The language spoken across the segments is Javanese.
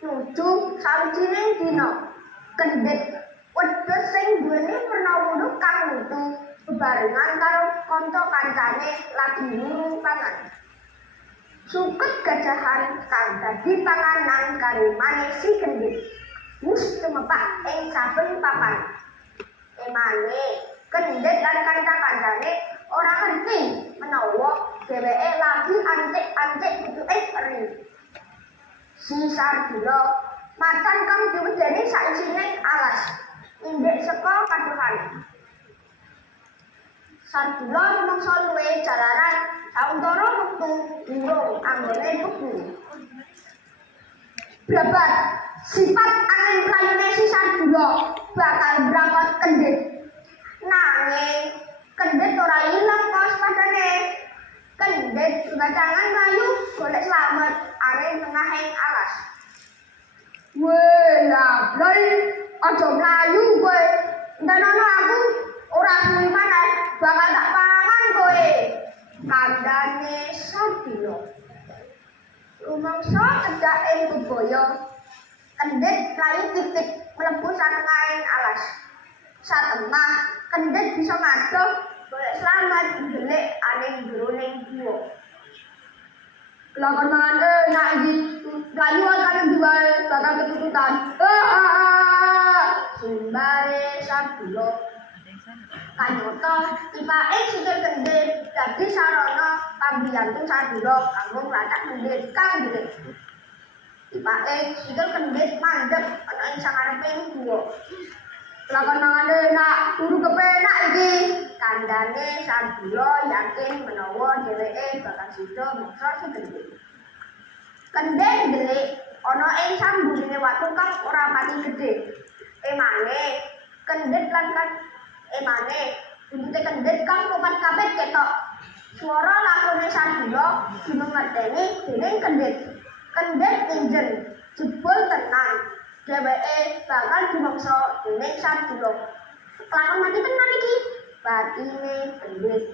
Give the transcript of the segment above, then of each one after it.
Nuju sawijining dina, Kendhit wedhus sing duweni werna wulu kang nutu bebarengan karo kanca-kancane lagi nyuru pangan. Sukut gajahan kang dadi panganan karimane si Kendhit wis tumepak ing saben papan. Emane Kendhit lan kanca-kancane ora ngerti menawa dheweke lagi antik-antik pucuke eri. Si Sardula macan kang diwedeni saisining alas indhik saka kaduhan. Sardula rumangsa luwih jalaran sauntara wektu durung anggone tuku. Blabat sifat angin playune si Sardula bakal berangkat Kendhit. Nanging Kendhit ora ilang waspadane. Kendhit gacangan mlayu golek slamet areng tengahing alas. Weh, lablay, aja mlayu kowe. Ndanono aku ora suwi maneh bakal tak pangan kowe. Kandhane Sardula. Rumangsa cedhak ing bebaya, Kendhit mlayu kipit mlebu satengahing alas. Satemah Kendhit bisa ngadeg golek slamet ndelik aning jeroning guwa. Kelakon mangan enak iki. Mlayu karo diwae bakal ketututan. Sumbare Sardula. Kanyata tipake sikil Kendhit dadi sarana pambiyantu Sardula kanggo nglacak Kendhit kang ndelik. Tipake sikil Kendhit mandheg ana ing sangareping guwa. Kelakon mangan enak, turu kepenak iki. Kandhane Sardula yakin menawa dheweke bakal sida meksa si Kendhit. Kendhit ndelik ana ing sambungine watu kang ora pati gedhe. Emane buntute Kendhit kang lompat kabeh ketok. Swara lakone Sardula dimengerteni dening Kendhit. Kendhit injen jebul tenan. Dheweke bakal dimangsa dening Sardula. Kelakon mati tenan iki. Batine Kendhit.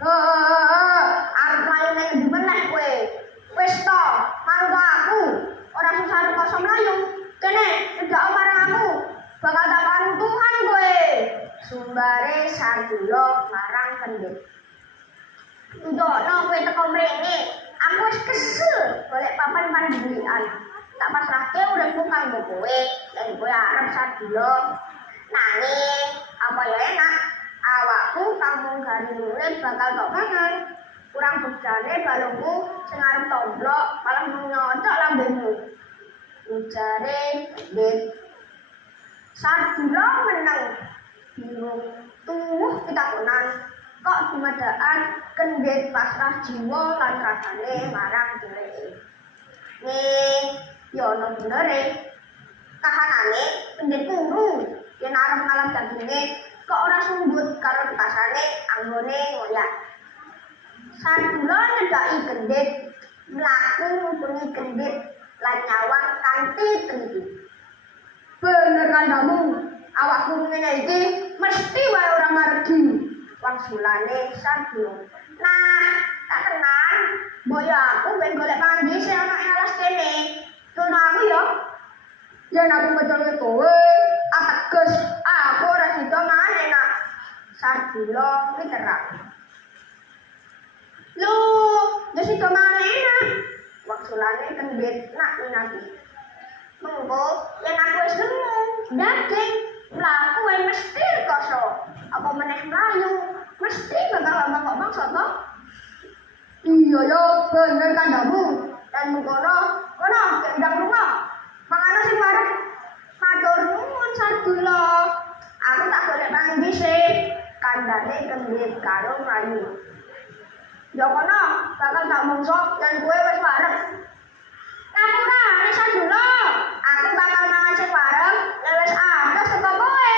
Arep mlayu nang ndi meneh kowe? Wis to, manut aku. Ora susah rekoso mlayu. Kene, cedak marang aku. Bakal tak pantuhan kowe. Sumbare Sardula marang Kendhit. Ndokno kowe teko mrene. Aku wis kesel golek papan pandhilikan. Tak pasrahke uripku kanggo kowe, lan kowe arep Sardula. Nanging apa ya enak, awakku kang mung gari urip bakal tok mangan. Kurang bejane balungku sing arep tomblok malah nyocok lambemu. Ujare Kendhit. Sardula meneng. Bingung tuwuh pitakonan. Kok dumadakan Kendhit pasrah jiwa lan ragane marang dheweke. Ning ya ana benere. Kahanane Kendhit turu yen arep ngalam daginge kok ora sumbut karo tekasane anggone ngoyak. Sardula nyedaki Kendhit, mlaku nutungi Kendhit lan nyawang kanthi teliti. Bener kandhamu, awakku ngene iki mesti wae ora margi. Wangsulane Sardula. Nah, tak tenan, mbok ya aku ben golek pangan dhisik ana ing alas kene. Dono aku ya. Yen aku ngecolke kowe, ateges aku ora sida mangan enak. Sardula miterak. Lho, ya sida mangan enak. Wangsulane Kendhit nak minati. Mengko yen aku wis lemu, daging, mlaku wae mesti rekoso. Apa meneh mlayu, mesti bakal kok maksa to. Iya yo, bener kandhamu. Dan mengkono, kono gendang lunga. Mangano sing marep. Matur nuwun Sardula. Aku tak golek pangan dhisik. Kandhane Kendhit karo mlayu. Ya kono, bakal tak mangsa yen kowe wis warep. Ngapurane Sardula. Aku bakal mangan sing warep, yen wis ada saka kowe.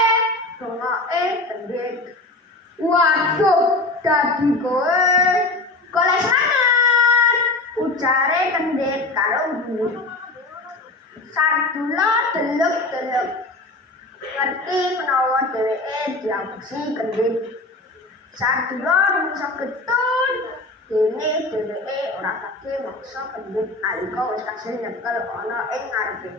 Dongoke Kendhit. Waduh, dadi kowe golek slamet. Ujare Kendhit karo Kendhit. Sardula delek-delek. Ngerti menawa dheweke diamusi Kendhit. Sardula rumangsa getun Dene dheweke ora badhe maksa pendhet nalika wis kasil nyekel ana ing ngarepe.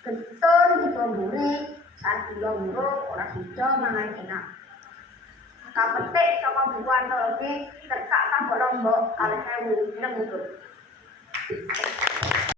Getun tiba mburi sadina urung ora sida mangan enak. Kapetik saka buku antologi Terkak Tabok Lombok 2006 itu.